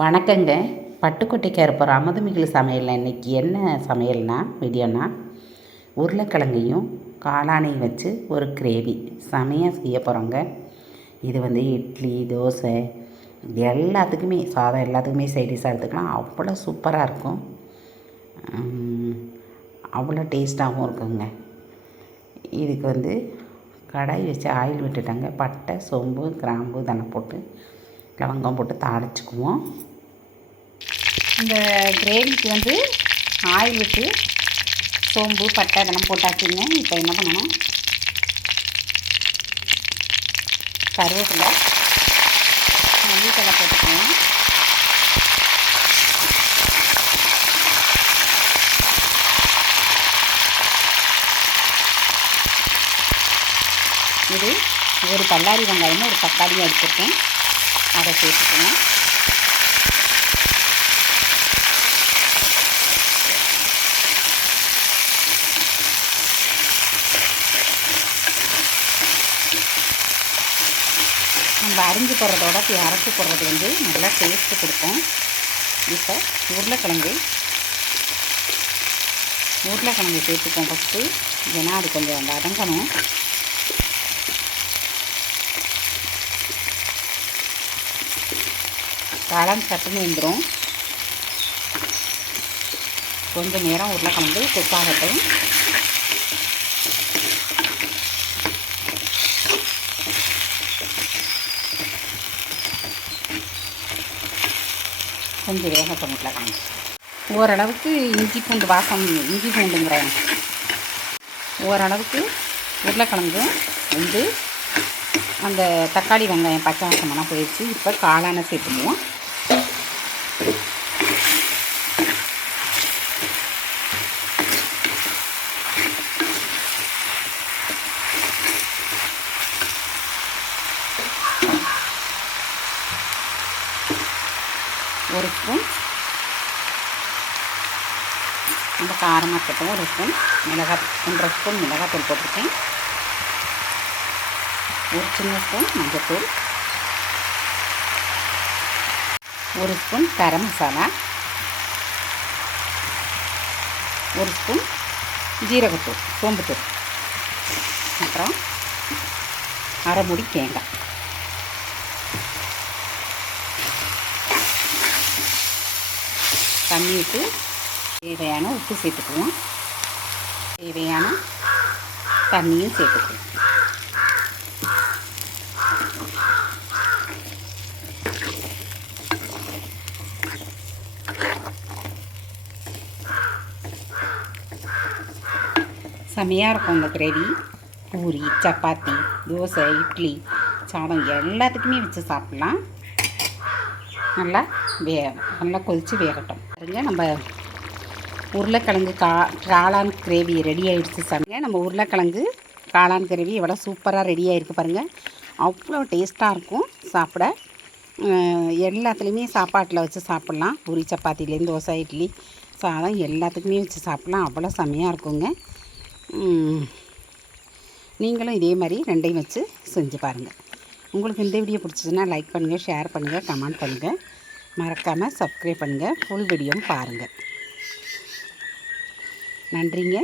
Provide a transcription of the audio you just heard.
வணக்கங்க. பட்டுக்கோட்டைக்கு இருப்போம் அமுதமிகில் சமையலில் இன்றைக்கி என்ன சமையல்னா வீடியோனா உருளைக்கிழங்கையும் காளானையும் வச்சு ஒரு கிரேவி செமையாக செய்ய போகிறோங்க. இது இட்லி தோசை எல்லாத்துக்குமே சாதம் எல்லாத்துக்குமே சைடிஷாக எடுத்துக்கலாம். அவ்வளோ சூப்பராக இருக்கும், அவ்வளோ டேஸ்ட்டாகவும் இருக்குங்க. இதுக்கு கடாய் வச்சு ஆயில் விட்டுட்டாங்க. பட்டை சோம்பு கிராம்பு இதெல்லாம் போட்டு லவங்கம் போட்டு தாளிச்சுக்குவோம். இந்த கிரேவிக்கு ஆயில் விட்டு சோம்பு பட்டை இதெல்லாம் போட்டாச்சுங்க. இப்போ என்ன பண்ணணும், கருவேப்பிலை மல்லித்தலை போட்டுக்குவோம். இது ஒரு பல்லாரி வெங்காயமும் ஒரு தக்காளியும் எடுத்துருக்கேன், அதை சேர்த்துக்கணும். நம்ம அரிஞ்சு போடுறதோட அரைச்சி போடுறது நல்லா டேஸ்ட்டு கொடுக்கும். இப்போ உருளைக்கிழங்கு சேர்த்துக்கோம் ஃபஸ்ட்டு, ஏன்னா அது கொஞ்சம் வதங்கணும். காளான் சட்டுன்னு வந்துடும். கொஞ்சம் நேரம் உருளைக்கிழங்கு குக்காகட்டும். கொஞ்சம் வேகட்டும் உருளைக்கிழங்கு. ஓரளவுக்கு இஞ்சி பூண்டுங்கிறேன், ஓரளவுக்கு உருளைக்கிழங்கும் அந்த தக்காளி வெங்காயம் பச்சை வாசமெல்லாம் போயிடுச்சு. இப்போ காளானை சேர்த்துக்குவோம். ஒரு ஸ்பூன் ரொம்ப காரமாக இருக்கட்டும். ஒரு ஸ்பூன் மிளகாய், 1.5 ஸ்பூன் மிளகாத்தூள் போட்டிருக்கேன். ஒரு சின்ன ஸ்பூன் மஞ்சத்தூள், ஒரு ஸ்பூன் கரம் மசாலா, ஒரு ஸ்பூன் ஜீரகத்தூள் சோம்புத்தூள், அப்புறம் அரை மூடி தேங்காய். தண்ணி விட்டு தேவையான உப்பு சேர்த்துக்குவோம், தேவையான தண்ணியும் சேர்த்துக்குவோம். செமையாக இருக்கும் இந்த கிரேவி. பூரி சப்பாத்தி தோசை இட்லி சாதம் எல்லாத்துக்குமே வச்சு சாப்பிட்லாம். நல்லா கொதித்து வேகட்டும். பாருங்க, நம்ம உருளைக்கிழங்கு காளான் கிரேவி ரெடி ஆகிடுச்சு. சாப்பிடுங்க, நம்ம உருளைக்கிழங்கு காளான் கிரேவி எவ்வளோ சூப்பராக ரெடி ஆகிருக்கு பாருங்கள். அவ்வளோ டேஸ்ட்டாக இருக்கும் சாப்பிட. எல்லாத்துலேயுமே சாப்பாட்டில் வச்சு சாப்பிட்லாம். பூரி சப்பாத்திலேருந்து தோசை இட்லி சாதம் எல்லாத்துக்குமே வச்சு சாப்பிட்லாம். அவ்வளோ செம்மையாக இருக்குங்க. நீங்களும் இதே மாதிரி ரெண்டையும் வச்சு செஞ்சு பாருங்கள். உங்களுக்கு இந்த வீடியோ பிடிச்சதுன்னா லைக் பண்ணுங்கள், ஷேர் பண்ணுங்கள், கமெண்ட் பண்ணுங்கள். மறக்காமல் சப்ஸ்கிரைப் பண்ணுங்கள். ஃபுல் வீடியோவும் பாருங்கள். நன்றிங்க.